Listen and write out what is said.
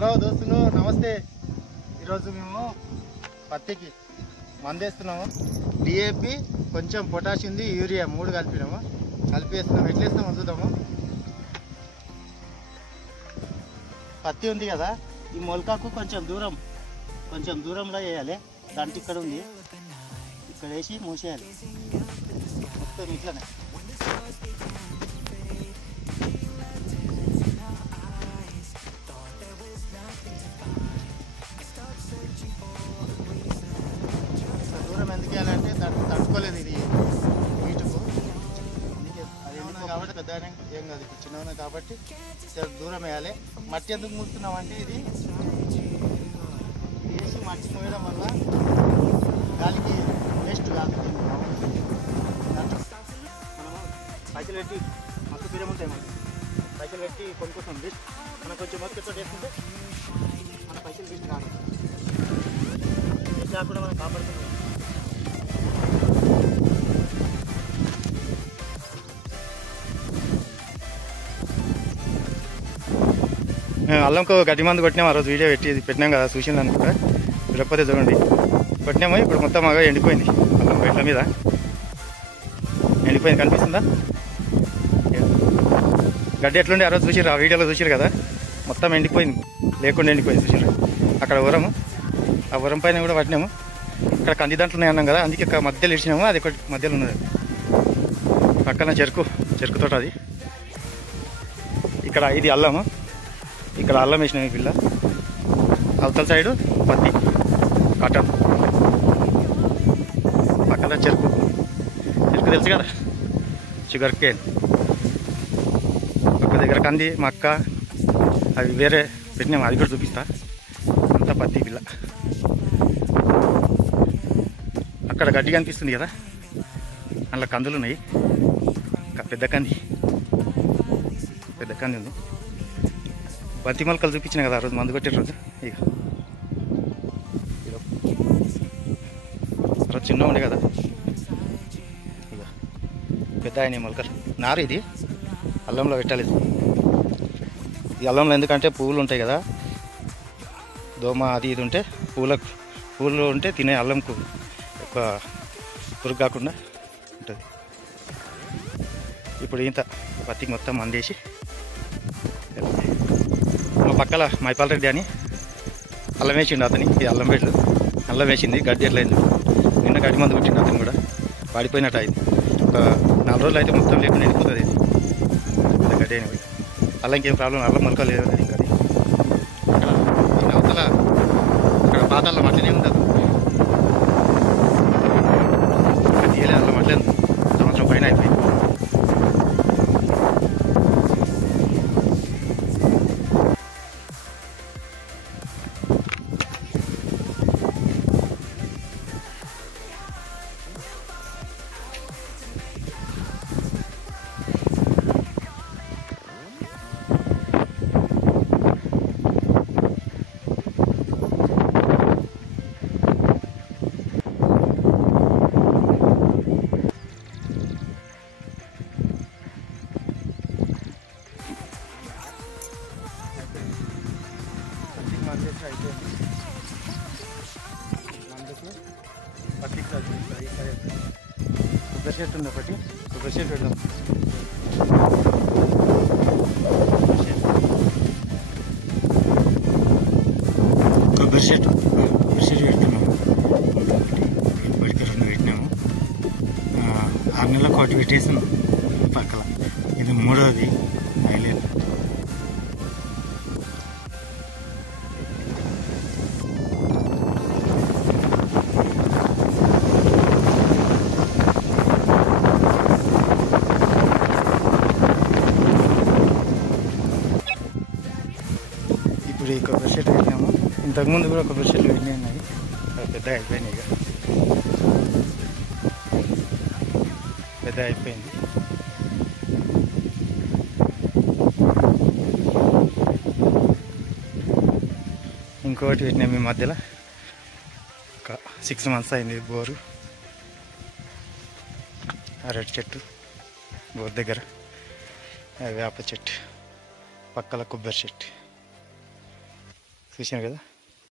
Hello దోస్తులు, నమస్తే. ఈరోజు మేము పత్తికి మందేస్తున్నాము. డిఏపి, కొంచెం పొటాష్ ఉంది, యూరియా 3 కలిపినాము. కలిపేస్తున్నాము. ఎట్లేస్తామో చూద్దాము. పత్తి ఉంది కదా, ఈ మొలకకు కొంచెం దూరంలో వేయాలి. దాంట్లో ఇక్కడ ఉంది, ఇక్కడ వేసి మూసేయాలి. మొత్తం ఇట్లనే. దూరం ఎందుకు వేయాలంటే తట్టుకోలేదు ఇది వీటుకు. అందుకే అది ఎందుకు కాబట్టి పెద్ద ఏం కాదు, ఇప్పుడు చిన్న కాబట్టి దూరం వేయాలి. మట్టి ఎందుకు మూస్తున్నామంటే ఇది వేసి మట్టి మూయడం వల్ల గాలికి వేస్ట్ కాదు. మనము పైసలు పెట్టి మత్తు బియ్యం ఉంటాయి, మనకి పైసలు పెట్టి కొనుక్కుంటాం. వేస్ట్ మనం కొంచెం మొత్తం వేసుకుంటే మన పైసలు వేస్ట్ కాదు. వేస్ట్ కాకుండా మనం కాపాడుతున్నాం. అల్లంకు గడ్డి మందు కొట్టినాము. ఆ రోజు వీడియో పెట్టినాం కదా, చూసింది అనుకుంటా. లేకపోతే చూడండి, కొట్టినాము. ఇప్పుడు మొత్తం బాగా ఎండిపోయింది. అల్లం పెట్ల మీద ఎండిపోయింది, కనిపిస్తుందా? గడ్డి ఎట్లుండే ఆ రోజు చూసిర్రు, ఆ వీడియోలో చూసిరు కదా. మొత్తం ఎండిపోయింది, లేకుండా ఎండిపోయింది. చూసిర్రు అక్కడ ఉరము, ఆ ఉరం పైన కూడా పట్టినాము. ఇక్కడ కంది దాంట్లో ఉన్నాయి అన్నాం కదా, అందుకే మధ్యలో ఇచ్చినాము. అది ఒకటి మధ్యలో ఉన్నది. పక్కన చెరుకు తోట అది. ఇక్కడ ఇది అల్లము, ఇక్కడ అల్లం వేసినాం. ఈ పిల్ల అవతల సైడు పత్తి కాటన్, పక్కన చెరుకు తెలుసు కదా, షుగర్ కేన్. ఒక దగ్గర కంది, మక్క అవి వేరే పెట్టినాము, అది కూడా చూపిస్తా. అంతా పత్తి పిల్ల. అక్కడ గడ్డి కనిపిస్తుంది కదా, అందులో కందులు ఉన్నాయి. పెద్ద కంది ఉంది. బంతి మొలకలు చూపించిన కదా ఆ రోజు, మందు కొట్టే రోజు. ఇక రోజు చిన్న ఉండే కదా, ఇక పెద్ద అయినాయి మొలకలు. నారు ఇది అల్లంలో పెట్టాలి. ఈ అల్లంలో ఎందుకంటే పువ్వులు ఉంటాయి కదా, దోమ అది ఇది ఉంటే పువ్వులు ఉంటే తినే అల్లంకు ఎక్కువ పురుగు కాకుండా ఉంటుంది. ఇప్పుడు ఇంత పత్తికి మొత్తం మందేసి, మా పక్కల మైపాల్ రెడ్డి అని అల్లం వేసిండు అతని. ఈ అల్లం బెడ్లు అల్లం వేసింది. గడ్డి ఎట్లయింది నిన్న, గడ్డి మందు కొట్టిండు అతను కూడా. వాడిపోయినట్టు అయింది. ఒక 4 రోజులు అయితే మొత్తం లేకుండా వెళ్ళిపోతుంది. గడ్డి అయిన పోయి అల్లం ఇంకేం ప్రాబ్లం, అల్లం మొలక లేదు అది. ఇంకా అది అవతల అక్కడ పాత అల్లం అట్లనే ఉంది. అది తీయలే అల్లం, అట్లే ఉంది. సంవత్సరం పైన అయిపోయింది. పత్తి కొబ్బరి చెట్టు ఉంది ఒకటి, కొబ్బరి చెట్టు పెడదాం. కొబ్బరి చెట్టు పెడుతున్నాము. ఇప్పటికి 2 పెట్టినాము. 6 నెలలకు ఒకటి పెట్టేసాను పక్కల. ఇది 3వది హైలైట్. ఇప్పుడు ఈ కొబ్బరి చెట్టు పెట్టినాము. ఇంతకుముందు కూడా కొబ్బరి చెట్లు పెట్టినాయి ఉన్నాయి, పెద్దగా అయిపోయినాయి. ఇక పెద్దగా అయిపోయింది. ఇంకోటి పెట్టినాము ఈ మధ్యలో. ఒక 6 months అయింది. బోరు, అరటి చెట్టు బోర్ దగ్గర, వేప చెట్టు, పక్కల కొబ్బరి చెట్టు. చూసాను కదా.